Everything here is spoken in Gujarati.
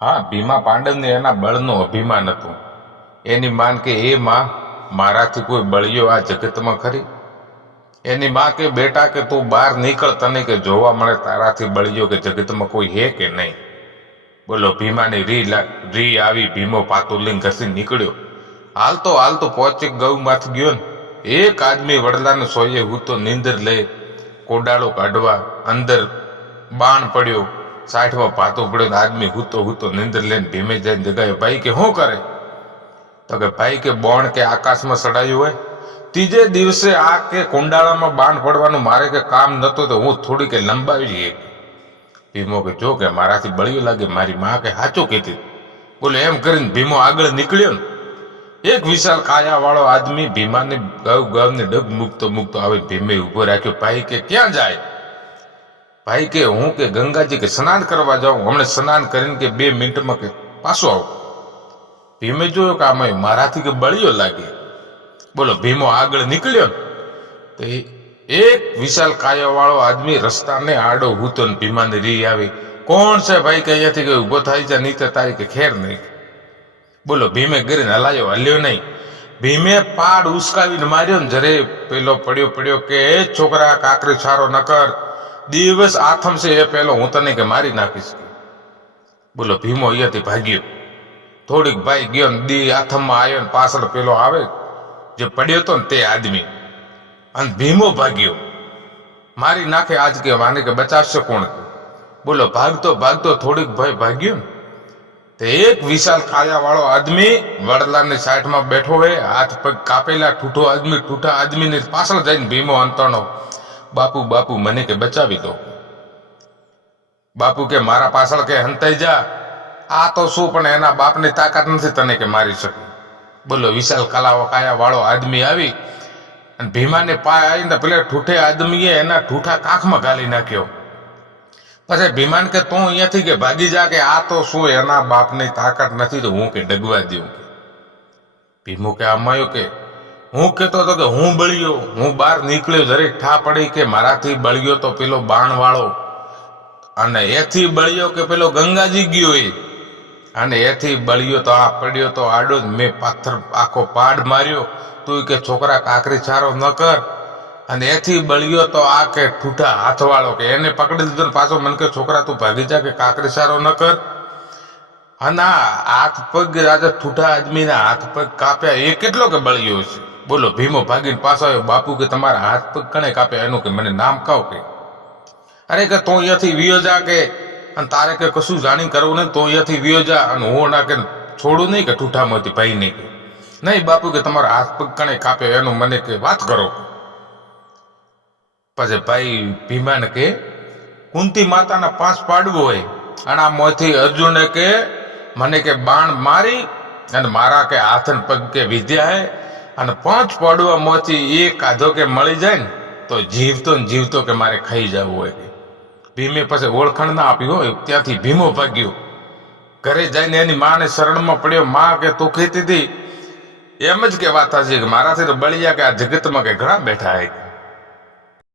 હા, ભીમા પાંડવને એના બળનું અભિમાન હતું. એની માન કે એ માં મારાથી કોઈ બળિયો આ જગતમાં ખરી. એની માં કે બેટા કે તું બહાર નીકળ, તને કે જોવા મળે તારાથી બળિયો કે જગતમાં કોઈ હે કે નહીં. બોલો ભીમાની રી આવી. ભીમો પાતું લઈને ઘસી નીકળ્યો. હાલતો હાલતો પહોંચી ગૌમાંથી ગયો ને એક આદમી વડલાને સોયે હું તો નીંદર લે કોડાળો કાઢવા અંદર બાણ પડ્યો. સાઠમાં પાતો પડ્યો. આદમી હૂતો નીંદર લઈને ભીમે જઈને જગાયો. ભાઈ કે શું કરે? તો કે ભાઈ કે બોણ કે આકાશમાં સડાયું હોય. ત્રીજે દિવસે આ કે કુંડાળામાં બાણ પડવાનું મારે કે કામ નતું તો હું થોડી કે લંબાવી લઈએ. ભીમો કે જો કે મારાથી બળિયું લાગે. મારી માં કે સાચું કીધી. બોલે એમ કરીને ભીમો આગળ નીકળ્યો ને એક વિશાળ કાયા વાળો આદમી ભીમાને ગવને ડગ મૂકતો આવે. ભીમે ઉભો રાખ્યો. ભાઈ કે ક્યાં જાય? ભાઈ કે હું કે ગંગાજી કે સ્નાન કરવા જાઉં. હમણાં સ્નાન કરીને કે 2 મિનિટમાં કે પાછો આવું. ભીમે જોયો કે આમાં મારાથી કે બળિયો લાગે. બોલો ભીમો આગળ નીકળ્યો ને તો એક વિશાળ કાયા વાળો આદમી રસ્તાને આડો હૂતો ને ભીમાની રી આવી. કોણ છે ભાઈ કે અહીંયાથી કે ઉભો થાય છે નહીં તો તારી કે ખેર નહીં. બોલો ભીમે ગરીને હલ્યો નહીં. ભીમે પાડ ઉસકાવીને માર્યો ને જરે પેલો પડ્યો કે એ છોકરા કાકરી છારો ન કર. દિવસ આથમ છે એ પેલો હું તને કે મારી નાખીશ. બોલો ભીમો અહીંયાથી ભાગ્યો. થોડીક ભાઈ ગયો ને દી આથમમાં આવ્યો ને પાછળ પેલો આવે જે પડ્યો હતો ને તે આદમી અને ભીમો ભાગ્યો. મારી નાખે આજ કે માને કે બચાવશે કોણ? બોલો ભાગતો થોડીક ભાઈ ભાગ્યો ને તે એક વિશાળ કાયા વાળો આદમી વડલાની સાઈડમાં બેઠો હોય. હાથ પગ કાપેલા ઠૂઠા આદમીને પાછળ જઈને ભીમો અંતરણો. બાપુ મને કે બચાવી દો. બાપુ કે મારા પાછળ કે હંતાઈ જા. આ તો શું પણ એના બાપની તાકાત નથી તને કે મારી શકે. બોલો વિશાળ કાયા વાળો આદમી આવી અને ભીમાને પાય આવીને પેલા ઠૂઠે આદમીએ એના ઠૂઠા કાખમાં ગાલી નાખ્યો. પછી ભીમાન કે તું અહીંયાથી કે ભાગી જા કે આ તો શું એના બાપની તાકાત નથી તો હું કે ડગવા દઉં. ભીમો કે આમાયો કે હું કહેતો હતો કે હું બળ્યો. હું બહાર નીકળ્યો જરીક ઠા પડી કે મારાથી બળ્યો તો પેલો બાણ વાળો અને એથી બળ્યો કે પેલો ગંગાજી ગયો એ અને એથી બળ્યો તો આ પડ્યો તો આડો જ. મેં પાથર આખો પાડ માર્યો. તું કે છોકરા કાકરી છારો ન કર. અને એથી બળ્યો તો આ કે ઠૂઠા હાથવાળો કે એને પકડી લીધો ને પાછો મને કે છોકરા તું ભાગી જા કે કાકરી સારો ન કર. અને હાથ પગ આજે ઠૂઠા આદમીના હાથ પગ કાપ્યા એ કેટલો કે બળ્યો છે. બોલો ભીમો ભાગીને પાછો આવ્યો. બાપુ કે તમારા હાથ પગ કણે કાપ્યા? એનું કે મને નામ કહો કે. અરે કે તું અહીંયાથી વિયો જા કે અને તારે કે કશું જાણી કરવું નહીં. તું અહીંયાથી વિયો જા અને હું ના કે છોડું નહીં કે ઠૂઠામાંથી ભાઈ નહીં કે નહીં. બાપુ કે તમારા હાથ પગ કણે કાપ્યો એનું મને કે વાત કરો. પછી ભાઈ ભીમાને કે કુંતી માતાના 5 પાડવું હોય અને આ મોથી અર્જુને કે મને કે બાણ મારી અને મારા કે હાથ ને પગ કે વિદ્યા હે અને 5 પાડવા મોથી એક કાધો કે મળી જાય ને તો જીવતો કે મારે ખાઈ જવું હોય. ભીમે પછી ઓળખાણ ના આપી હોય. ત્યાંથી ભીમો ભાગ્યો. ઘરે જઈને એની માને શરણમાં પડ્યો. માં કે તું કહેતી હતી એમ જ કે વાત હશે કે મારાથી તો બળિયા કે આ જગતમાં કે ઘણા બેઠા હે.